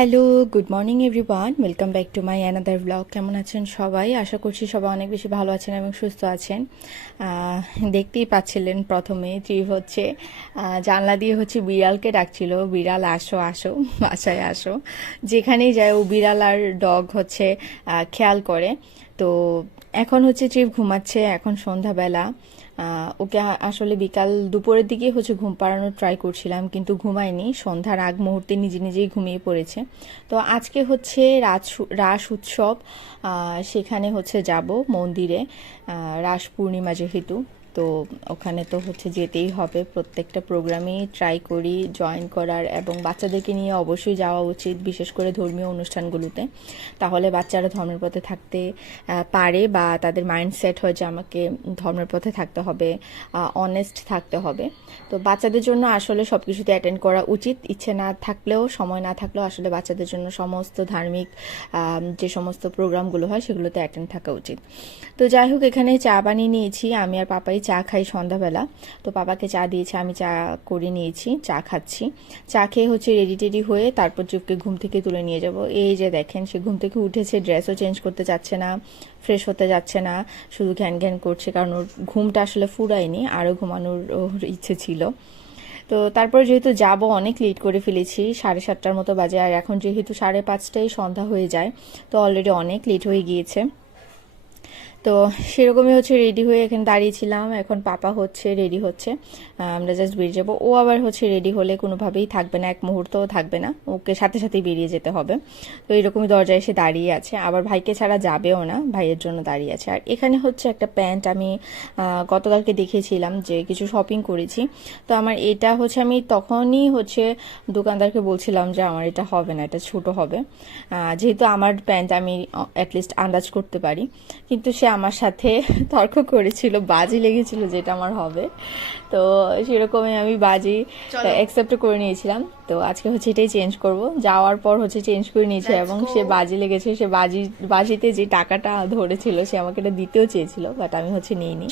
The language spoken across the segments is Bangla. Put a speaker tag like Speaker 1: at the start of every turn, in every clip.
Speaker 1: Hello good morning everyone welcome back to my another blog কেমন আছেন সবাই? আশা করছি সবাই অনেক বেশি ভালো আছেন এবং সুস্থ আছেন। দেখতেই পাচ্ছিলেন প্রথমে ট্রিপ হচ্ছে জানলা দিয়ে হচ্ছে বিড়ালকে ডাকছিল, বিড়াল, আসো আসো, বাসায় আসো। যেখানেই যায়, ও বিড়াল আর ডগ হচ্ছে খেয়াল করে। তো এখন হচ্ছে, ট্রিপ ঘুমাচ্ছে, এখন সন্ধ্যাবেলা। ওকে আসলে বিকাল দুপুরের দিকে হচ্ছে ঘুম পাড়ানোর ট্রাই করছিলাম, কিন্তু ঘুমায়নি। সন্ধ্যার আগ মুহূর্তে নিজে নিজেই ঘুমিয়ে পড়েছে। তো আজকে হচ্ছে রাজ রাস উৎসব সেখানে হচ্ছে যাব মন্দিরে রাস পূর্ণিমা যেহেতু। তো ওখানে তো হচ্ছে যেতেই হবে। প্রত্যেকটা প্রোগ্রামেই ট্রাই করি জয়েন করার এবং বাচ্চাদেরকে নিয়ে অবশ্যই যাওয়া উচিত, বিশেষ করে ধর্মীয় অনুষ্ঠানগুলোতে। তাহলে বাচ্চারা ধর্মের পথে থাকতে পারে বা তাদের মাইন্ডসেট হয় যে আমাকে ধর্মের পথে থাকতে হবে অনেস্ট থাকতে হবে। তো বাচ্চাদের জন্য আসলে সব কিছুতে অ্যাটেন্ড করা উচিত। ইচ্ছে না থাকলেও, সময় না থাকলেও আসলে বাচ্চাদের জন্য সমস্ত ধার্মিক যে সমস্ত প্রোগ্রামগুলো হয় সেগুলোতে অ্যাটেন্ড থাকা উচিত। তো যাই হোক, এখানে চা বানিয়ে নিয়েছি। আমি আর পাপাই চা খাই সন্ধ্যাবেলা। তো পাপাকে চা দিয়েছে, আমি চা করে নিয়েছি, চা খাচ্ছি। চা খেয়ে হচ্ছে রেডি টেডি হয়ে তারপর চুপকে ঘুম থেকে তুলে নিয়ে যাব। এই যে দেখেন, সে ঘুম থেকে উঠেছে ড্রেসও চেঞ্জ করতে যাচ্ছে না ফ্রেশ হতে যাচ্ছে না, শুধু ঘ্যান ঘ্যান করছে, কারণ ওর ঘুমটা আসলে ফুরায়নি আরও ঘুমানোর ওর ইচ্ছে ছিল। তো তারপর যেহেতু যাব অনেক লেট করে ফেলেছি, সাড়ে সাতটার মতো বাজে, আর এখন যেহেতু সাড়ে পাঁচটায় সন্ধ্যা হয়ে যায়, তো অলরেডি অনেক লেট হয়ে গিয়েছে। তো সেরকমই হচ্ছে রেডি হয়ে এখানে দাঁড়িয়েছিলাম এখন পাপা হচ্ছে রেডি হচ্ছে। আমরা জাস্ট বেরিয়ে যাব। ও আবার হচ্ছে রেডি হলে কোনোভাবেই থাকবে না, এক মুহূর্তও থাকবে না। ওকে সাথে সাথেই বেরিয়ে যেতে হবে। তো এরকমই দরজায় এসে দাঁড়িয়ে আছে। আবার ভাইকে ছাড়া যাবেও না, ভাইয়ের জন্য দাঁড়িয়ে আছে। আর এখানে হচ্ছে একটা প্যান্ট আমি গতকালকে দেখেছিলাম যে কিছু শপিং করেছি। তো আমার এটা হচ্ছে আমি তখনই হচ্ছে দোকানদারকে বলছিলাম যে আমার এটা হবে না, এটা ছোট হবে। যেহেতু আমার প্যান্ট আমি অ্যাটলিস্ট আন্দাজ করতে পারি। কিন্তু সে আমার সাথে তর্ক করেছিল বাজি লেগেছিল যেটা আমার হবে। তো সেরকমই আমি বাজি অ্যাকসেপ্ট করে নিয়েছিলাম। তো আজকে হচ্ছে এটাই চেঞ্জ করব। যাওয়ার পর হচ্ছে চেঞ্জ করে নিয়েছে এবং সে বাজি লেগেছে সে বাজি বাজিতে যে টাকাটা ধরেছিল সে আমাকে এটা দিতেও চেয়েছিল বাট আমি হচ্ছে নিইনি।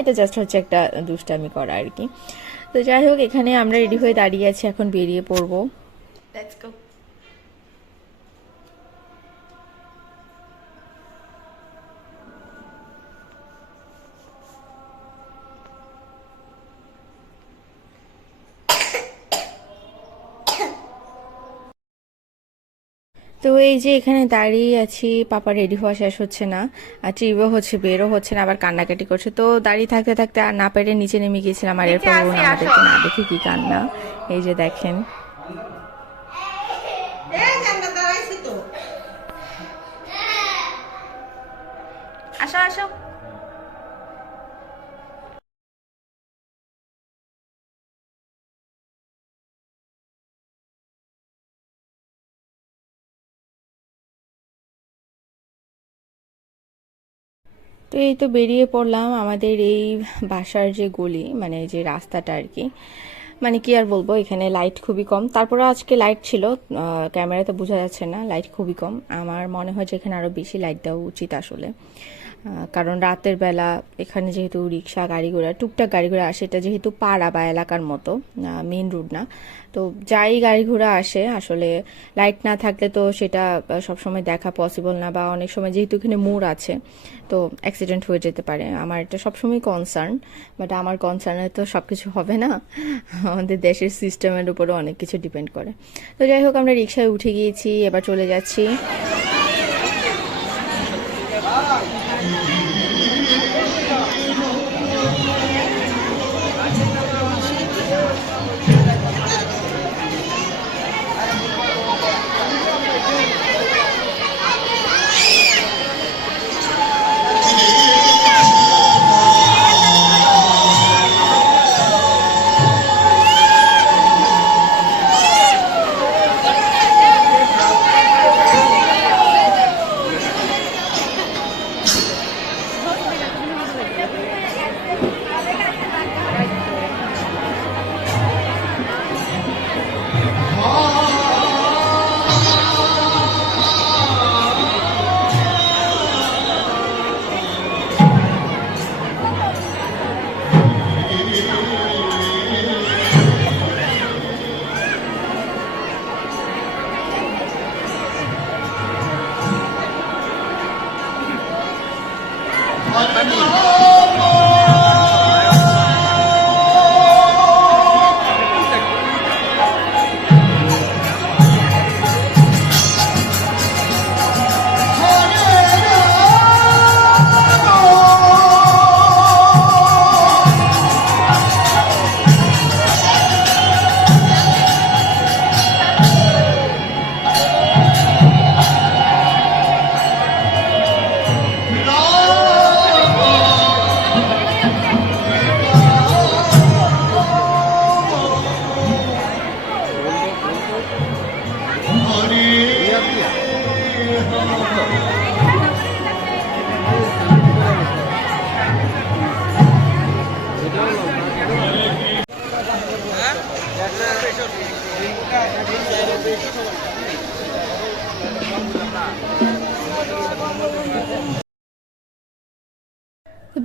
Speaker 1: এটা জাস্ট হচ্ছে একটা দুষ্টামি করা আর কি। তো যাই হোক এখানে আমরা রেডি হয়ে দাঁড়িয়ে আছি এখন বেরিয়ে পড়ব।
Speaker 2: Let's go.
Speaker 1: তো এই যে এখানে দাঁড়িয়ে আছি পাপা রেডি হওয়া শেষ হচ্ছে না আর টিভিও হচ্ছে বেরও হচ্ছে না আবার কান্নাকাটি করছে। তো দাঁড়িয়ে থাকতে থাকতে আর না পেরে নিচে নেমে গিয়েছিলাম আর এরপর
Speaker 2: দেখি
Speaker 1: আমাদেরকে না দেখে কি কান্না। এই যে দেখেন
Speaker 2: তো
Speaker 1: এই তো বেরিয়ে পড়লাম আমাদের এই বাসার যে গলি মানে যে রাস্তাটা আর কি। মানে কি আর বলব, এখানে লাইট খুবই কম। তারপরে আজকে লাইট ছিল ক্যামেরাতে বোঝা যাচ্ছে না লাইট খুবই কম। আমার মনে হয় যে এখানে আরও বেশি লাইট দেওয়া উচিত আসলে। কারণ রাতের বেলা এখানে যেহেতু রিক্সা গাড়ি ঘোড়া টুকটাক গাড়ি ঘোড়া আসে, এটা যেহেতু পাড়া বা এলাকার মতো মেন রোড না। তো যাই গাড়ি ঘোড়া আসে, আসলে লাইট না থাকলে তো সেটা সবসময় দেখা পসিবল না বা অনেক সময় যেহেতু এখানে মোড় আছে, তো অ্যাক্সিডেন্ট হয়ে যেতে পারে। আমার এটা সবসময় কনসার্ন বাট আমার কনসার্নে তো সব কিছু হবে না। আমাদের দেশের সিস্টেমের উপরও অনেক কিছু ডিপেন্ড করে। তো যাই হোক, আমরা রিক্সায় উঠে গিয়েছি, এবার চলে যাচ্ছি।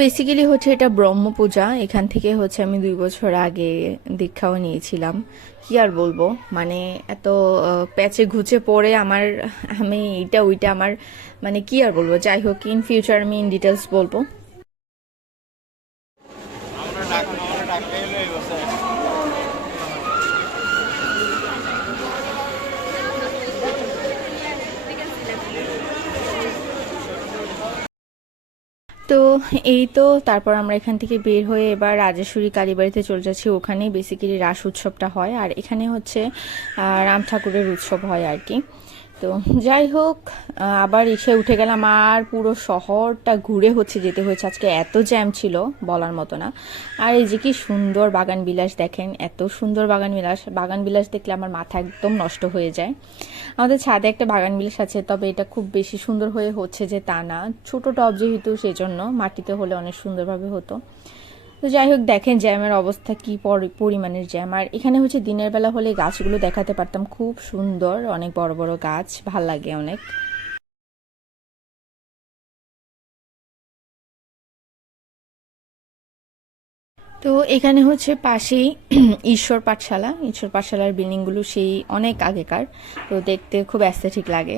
Speaker 1: বেসিক্যালি হচ্ছে এটা ব্রহ্ম পূজা। এখান থেকে হচ্ছে আমি দুই বছর আগে দীক্ষাও নিয়েছিলাম। কি আর বলব? মানে এত প্যাচে ঘুচে পড়ে আমার, আমি এইটা ওইটা আমার মানে কি আর বলব? যাই হোক ইন ফিউচার আমি ইন ডিটেলস বলব। তো এই তো, তারপর আমরা এখান থেকে বের হয়ে এবার রাজেশ্বরী কালীবাড়িতে চলে যাচ্ছি। ওখানেই বেসিক্যালি রাস উৎসবটা হয়। আর এখানে হচ্ছে রাম ঠাকুরের উৎসব হয় আর কি। তো যাই হোক আবার এসে উঠে গেলাম আর পুরো শহরটা ঘুরে হচ্ছে, যেতে হয়েছে। আজকে এত জ্যাম ছিল, বলার মতো না। আর এই যে কি সুন্দর বাগান বিলাস দেখেন, এত সুন্দর বাগান বিলাস। বাগান বিলাস দেখলে আমার মাথা একদম নষ্ট হয়ে যায়। আমাদের ছাদে একটা বাগান বিলাস আছে, তবে এটা খুব বেশি সুন্দর হয়ে হচ্ছে যে তা না। ছোটো টব যেহেতু সেই জন্য মাটিতে হলে অনেক সুন্দরভাবে হতো। তো যাই হোক, দেখেন জ্যামের অবস্থা কি পরি- পরিমাণের জ্যাম। আর এখানে হচ্ছে দিনের বেলা হলে গাছগুলো দেখাতে পারতাম। খুব সুন্দর, অনেক বড় বড় গাছ, ভালো লাগে অনেক। তো এখানে হচ্ছে পাশেই ঈশ্বর পাঠশালা। ঈশ্বর পাঠশালার বিল্ডিংগুলো সেই অনেক আগেকার। তো দেখতে খুব অ্যাস্থেটিক লাগে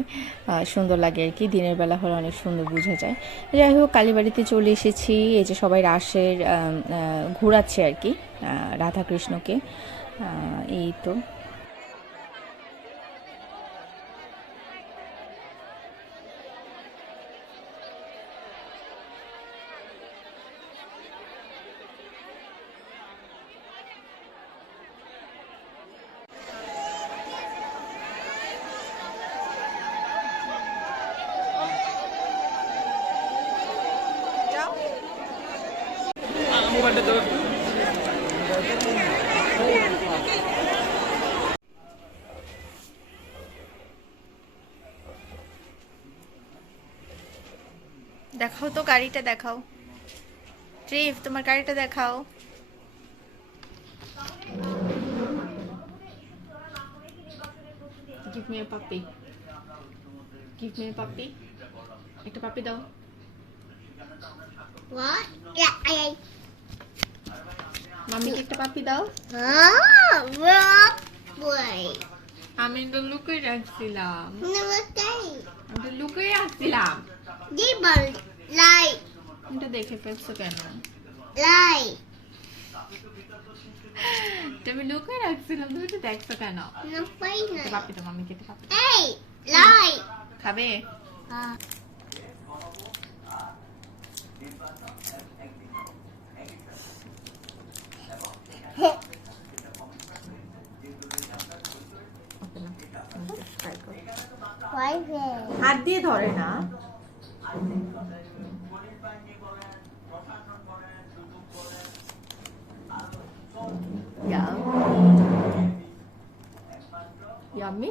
Speaker 1: সুন্দর লাগে আর কি। দিনের বেলা হলে অনেক সুন্দর বোঝা যায়। যাই হোক, কালীবাড়িতে চলে এসেছি। এই যে সবাই রাসের ঘুরাচ্ছে আর কি রাধাকৃষ্ণকে। এই তো। দেখাও তো গাড়িটা দেখাও ট্রিপ তোমার গাড়িটা দেখাও গিভ মি আ পাপি গিভ মি পাপি একটা পাপি দাও
Speaker 3: What? Yeah, I.
Speaker 1: মাম্মিকে একটা পাপি দাও
Speaker 3: Oh, rock boy.
Speaker 1: আমি তো লুকিয়ে রাখছিলাম. আমি তো লুকিয়ে রাখছিলাম.
Speaker 3: Light.
Speaker 1: এটা দেখে ফেলছো কেন
Speaker 3: Light.
Speaker 1: তুমি লুকিয়ে রাখছিলাম তুমি তো দেখছ কেন. পাপি তো মাম্মিকে একটা পাপি
Speaker 3: Hey, light.
Speaker 1: খাবে
Speaker 3: Uh,
Speaker 1: হাত দিয়ে ধরে না Yum. Yummy?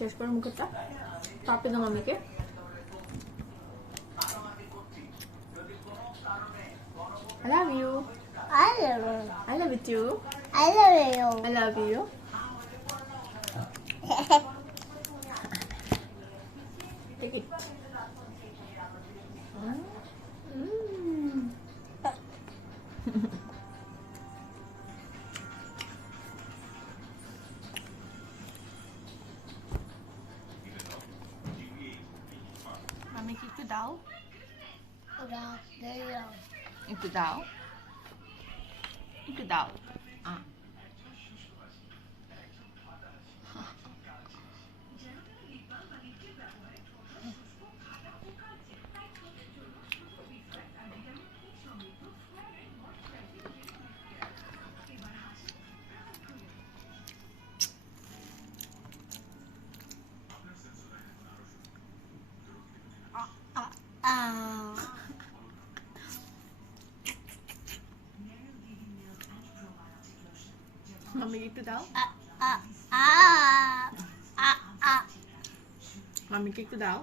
Speaker 1: শেষ করো মুখটা পাপে দাও মামিকে I love you.
Speaker 3: I love you.
Speaker 1: I love you too.
Speaker 3: I love you.
Speaker 1: I love you. একটু দাও। একটু দাও। মামিকে একটু দাও
Speaker 3: Ah. Ah. Ah. Ah. Ah.
Speaker 1: মামিকে একটু দাও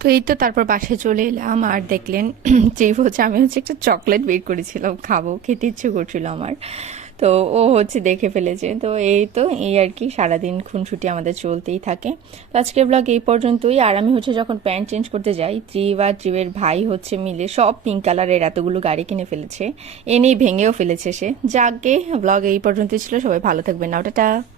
Speaker 1: তো এই তো তারপর বাসায় চলে এলাম আর দেখলেন যে হচ্ছে আমি হচ্ছে একটা চকলেট বের করেছিলাম, খাব, খেতে ইচ্ছে করছিল আমার। তো ও হচ্ছে দেখে ফেলেছে। তো এই তো, এই আর কি, সারাদিন খুনসুটি আমাদের চলতেই থাকে। তো আজকের ব্লগ এই পর্যন্তই। আর আমি হচ্ছে যখন প্যান্ট চেঞ্জ করতে যাই ত্রিব আর ত্রিবের ভাই হচ্ছে মিলে সব পিঙ্ক কালারের এতগুলো গাড়ি কিনে ফেলেছে। এনেই ভেঙেও ফেলেছে সে। যাকে ব্লগ এই পর্যন্তই ছিল। সবাই ভালো থাকবেন। না ওটা